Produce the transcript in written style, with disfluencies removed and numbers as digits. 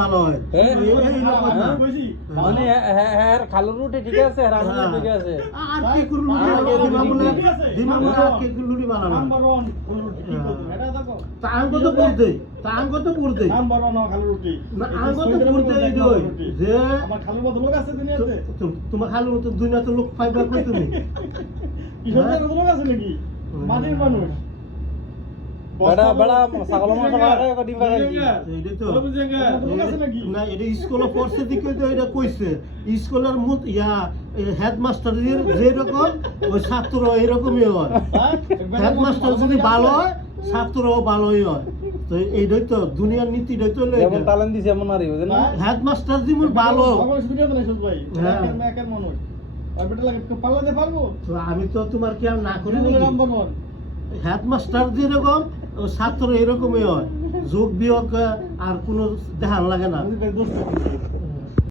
ভালো হয় এই কথা মানে হ্যাঁ খালুর রুটি ঠিক আছে রান্না ঠিক আছে আর কি করব দিমামুলা কি লুড়ি বানানো নাম্বার 1 কি করব এটা দেখো তাঙ্গো তো পড়তে নাম্বার 1 খালু রুটি না আঙ্গো তো পড়তে এই দই যে আমার খালুর মতো লোক আছে দুনিয়াতে তোমার খালুর মতো দুনিয়াতে লোক পাইবা কই তুমি কিশোরের মতো লোক আছে নাকি মাটির মানুষ বড়া বড়া ছাগল মাংস খাওয়া কত ডিম খাই এইটা তো লোক আছে নাকি না এটা স্কুলে পড়ছে দিকে তো এটা কইছে স্কুলের মুত হেডমাস্টার যেরকম ওই ছাত্র এরকমই হয় হেডমাস্টার যদি ভালো হয় ছাত্রও ভালোই হয় তো এইটাই তো দুনিয়ার নীতিটাই তো যেমন তালেন দিছে এমন আর বুঝেন না হেডমাস্টার যেমন ভালো আমার ভিডিও বানাই সব ভাই হ্যাঁ। একের মানুষ আর বেটা লাগে পাল্লাতে পারবো তো আমি তো তোমার কি আর না করি নাম্বার 1 হেডমাস্টার যেরকম ছাত্র এরকমই হয় যোগ বিয়োগ আর কোনো দেখান লাগে না দোস্ত